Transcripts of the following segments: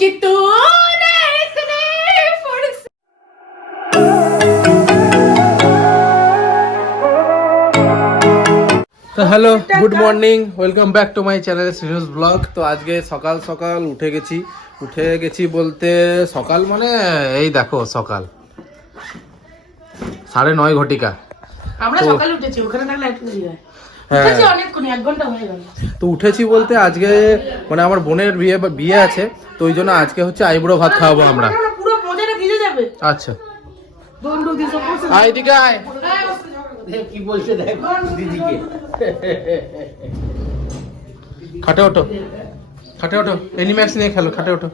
que tú hello good morning welcome back to my channel serious blog তো আজকে সকাল সকাল উঠে গেছি। উঠে গেছি বলতে সকাল মানে এই দেখো সকাল। সাড়ে নয় ঘটিকা। হ্যাঁ। তো উঠেছি বলতে আজকে মানে আমার বোনের বিয়ে বিয়ে আছে। তো ওই জন্য আজকে হচ্ছে আইবুড়ো ভাত খাওয়াবো আমরা। পুরো মজাটা ভিজে যাবে। আচ্ছা। দিশো বসে আয় এদিকে আয়। কি বলছে দেখ দিদিকে। খাটে ওঠো। খাটে ওঠো। এনিম্যাক্স নিয়ে খেলো খাটে ওঠো।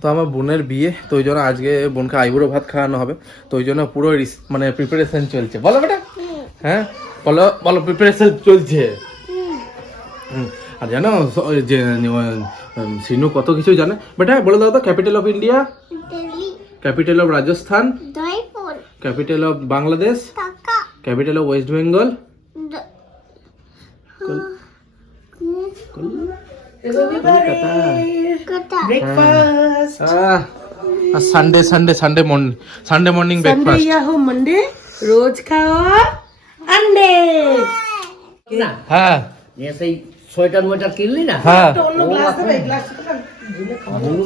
তো আমার বোনের বিয়ে তো ওই জন্য আজকে বোনকে আইবুড়ো ভাত খাওয়ানো হবে। তো ওই জন্য পুরো মানে প্রিপারেশন চলছে। বলো বেটা। হ্যাঁ? বলো বলো প্রিপারেশন চলছে। আর জানো যে সিনু কত কিছু জানে। বেটা বলে দাও তো capital of India capital of Rajasthan capital of Bangladesh capital of West Bengal Sunday Sunday Sunday morning Sunday morning breakfast yahoo Monday রোজ খাওয়া আন্ডে হ্যাঁ সোয়েটার মোয়েটার কিনলি না? হ্যাঁ। অন্য গ্লাস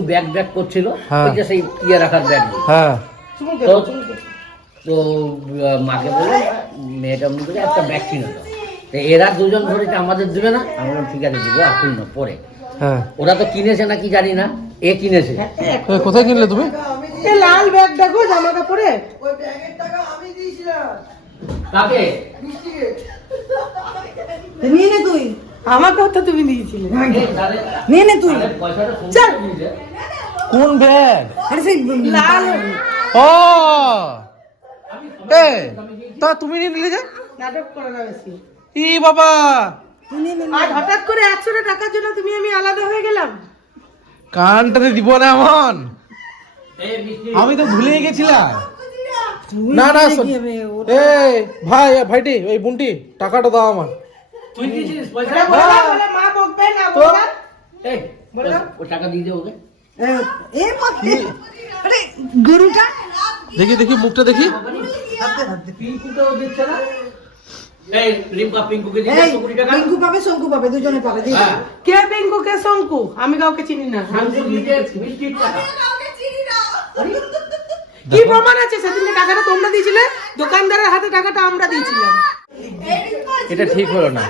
ব্যাগ ব্যাগ করছিল হ্যাঁ। ওই যে সেই ইয়ে রাখার ব্যাগ। হ্যাঁ। তো তো মাকে বলে মেয়েটা মনে করে একটা ব্যাগ কিনে দাও। তো এরা দুজন ধরেছে আমাদের দিবে না? আমি বললাম ঠিক আছে দিব আসুন না পরে। হ্যাঁ। ওরা তো কিনেছে না কি জানি না এ কিনেছে। কোথায় কিনলে তুমি? এ লাল ব্যাগ দেখো জামা কাপড়ে। কাকে? নিয়ে নে তুই। আমাকেও তো তুমি দিয়েছিলে। এই নিয়ে নে তুই। চল। কোন ব্যাগ আরে সেই লাল। ও। এ তা তুমি নিয়ে নিলে যে? নাটক করে না বেশি ই বাবা। আর হঠাৎ করে একশোটা টাকার জন্য তুমি আমি আলাদা হয়ে গেলাম। কানটাতে দিব না এমন। আমি তো ভুলেই গেছিলাম। না না শোন- এ ভাই ভাইটি ওই বুনটি টাকাটা দাও আমার। তুই দিয়েছিস পয়সা বলে বলে মা বকবে না এই ও টাকা দিয়ে দে ওকে। দেখি দেখি মুখটা দেখি। পিঙ্কুকেও দিচ্ছে না। এই রিম্পা পিঙ্কুকে দিচ্ছে কুড়ি টাকা। পিঙ্কু পাবে শঙ্কু পাবে দুজনে পাবে। হ্যাঁ। কে পিঙ্কু কে শঙ্কু? আমি কাউকে চিনি না। টাকা। কি প্রমাণ আছে? সেদিন টাকাটা তোমরা দিয়েছিলে? দোকানদারের হাতে টাকাটা আমরা দিয়েছিলাম। এটা ঠিক হলো না।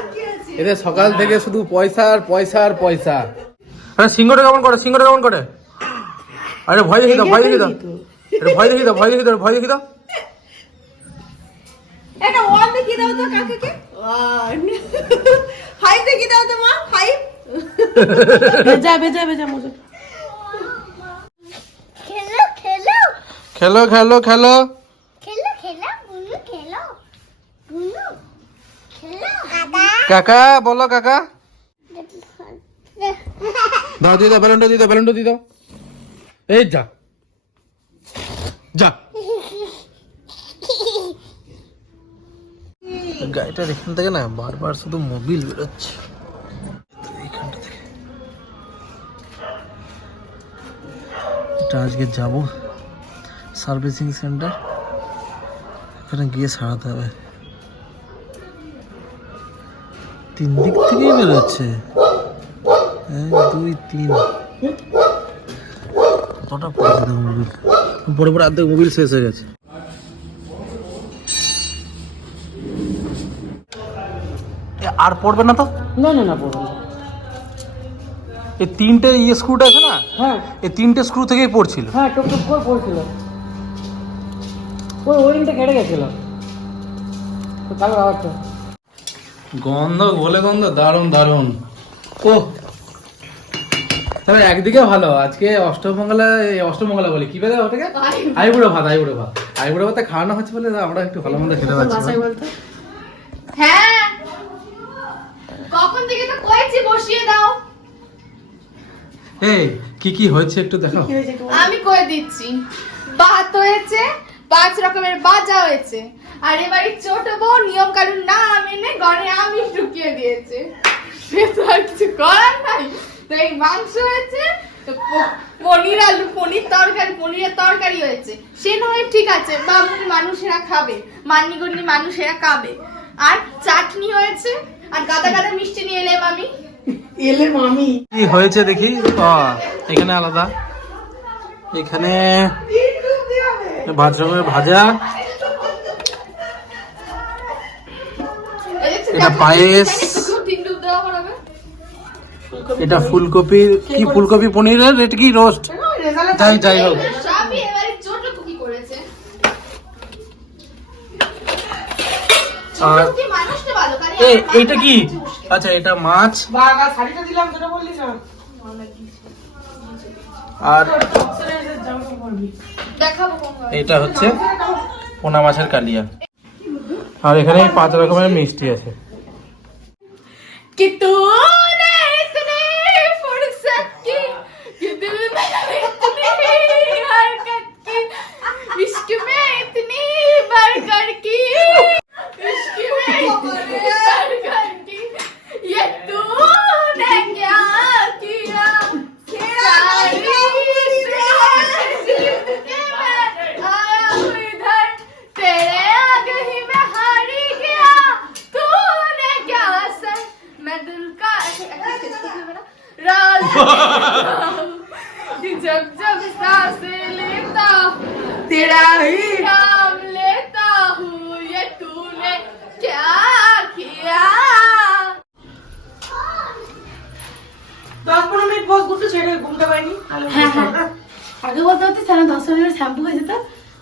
এদের সকাল থেকে শুধু পয়সা আর পয়সা আর পয়সা। আরে সিংহটা কেমন করে? সিংহটা কেমন করে? আরে ভয় দেখি দাও ভয় দেখি দাও। আরে ভয় দেখি দাও ভয় দেখি দাও ভয় দেখি দাও। এটা ওয়ান দেখিয়ে দাও তো কাকাকে। ফাইভ দেখিয়ে দাও তো মা ফাইভ ভেজা ভেজা ভেজা মজা খেলো খেলো খেলো। খেলো খেলো খেলো খেলো বুনু খেলো বুনু খেলো দাদা কাকা, বলো কাকা। দাও, দিয়ে দাও ব্যালুনটা দিয়ে দাও ব্যালুনটা দিয়ে দাও। এই যা। যা। গাড়িটার এখান থেকে না বারবার শুধু মোবিল বেরোচ্ছে। এইখানটা থেকে। আজকে যাব। Servicing centre. এখানে গিয়ে সারাতে হবে। তিন দিক থেকেই বেরোচ্ছে। এক দুই তিন। কতটা পড়েছে দেখো মোবিল পরে পরে অর্ধেক মোবিল শেষ হয়ে গেছে। আর পড়বে না তো? না না না বলব এই তিনটে ইয়ে স্ক্রুটা আছে না? হ্যাঁ। এই তিনটে স্ক্রু থেকেই পড়ছিল। হ্যাঁ টুক টুক করে পড়ছিল। ওই ওরিংটা কেটে গেছিল। তো কালো আওয়াজটা গন্ধ বলে গন্ধ? দারুণ দারুণ। ও তবে একদিকে ভালো। আজকে অষ্টমঙ্গলা এই অষ্টমঙ্গলা বলি। কি বেদা ওটাকে? আইবুড়ো ভাত আইবুড়ো ভাত। আইবুড়ো ভাত খাওয়ানো হচ্ছে বলে আমরা একটু ভালো মন্দ খেতে পাচ্ছি বলতো। হ্যাঁ! কখন থেকে তো কয়েছি বসিয়ে দাও। এই কি কি হয়েছে একটু দেখো আমি কয়ে দিচ্ছি। ভাত হয়েছে পাঁচ রকমের বাজা হয়েছে। আর এবারে ছোট বউ নিয়ম কানুন না মেনে ঘরে আমি ঢুকিয়ে দিয়েছে। সে তো আর কিছু করার নাই। তো এই মাংস হয়েছে তো পনির আলু পনির তরকারি পনিরের তরকারি হয়েছে। সে নয় ঠিক আছে বামুনি মানুষেরা খাবে মান্যগণ্যি মানুষেরা খাবে। আর চাটনি হয়েছে আর গাদা গাদা মিষ্টি নিয়ে এলাম আমি এলে মামি। কি হয়েছে দেখি? এখানে আলাদা। এখানে ভাত রকমের ভাজা। এটা পায়েস। এটা ফুলকপির কি ফুলকপি পনিরের? এটা কি রোস্ট যাই যাই হোক। এইটা কি? আচ্ছা এটা মাছ। আর। এটা হচ্ছে পোনা মাছের কালিয়া। আর এখানে পাঁচ রকমের মিষ্টি আছে। कि ঘুমতে পারিনি হ্যাঁ হ্যাঁ। আগে বলতে হতো দশ মিনিট শ্যাম্পু হয়ে যেত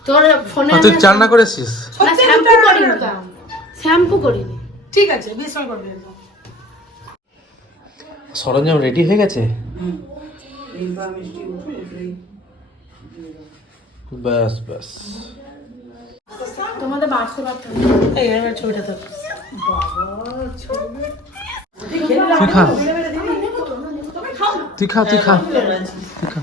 তোর ফোনে তুই চান করেছিস? শ্যাম্পু করিনি। শ্যাম্পু করিনি। ঠিক আছে করবে সরঞ্জাম রেডি হয়ে গেছে? ব্যাস ব্যাস। তোমাদের বাড়ছে বাড়তে এই ছবিটা তো তুই খা। তুই খা তুই খা তুই খা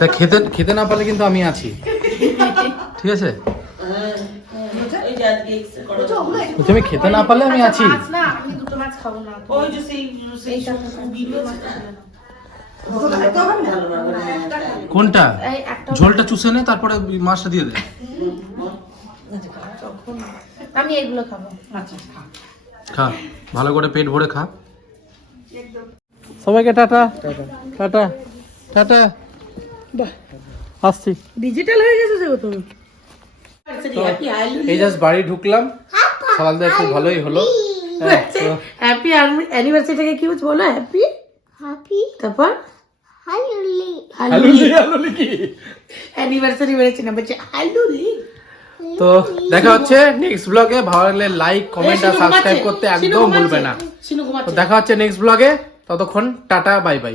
তা খেতে খেতে না পারলে কিন্তু আমি আছি। ঠিক আছে? তুমি খেতে না পারলে আমি আছি মাছ না আমি দুটো মাছ খাব না। ওই যে সেই সেই কোনটা? এই ঝোলটা চুষে নে তারপরে মাছটা দিয়ে দে। আমি এগুলো খাব। আচ্ছা খা। ভালো করে পেট ভরে খা। সবাইকে টাটা। টাটা। টাটা। আসছি। ডিজিটাল হয়ে গেছে সে তুমি এই জাস্ট বাড়ি ঢুকলাম। সকালটা একটু ভালোই হলো। হ্যাঁ, হ্যাপি অ্যানিভার্সারিটাকে কি বলছো? বলো হ্যাপি হ্যাপি তারপর? হাইলি হালুলি হালুলি কি? অ্যানিভার্সারি বেড়েছে না বলছে হালুলি তো দেখা হচ্ছে নেক্সট ব্লগে ভালো লাগলে লাইক কমেন্ট আর সাবস্ক্রাইব করতে একদম। ভুলবে না। তো দেখা হচ্ছে নেক্সট ব্লগে ততক্ষণ টাটা বাই বাই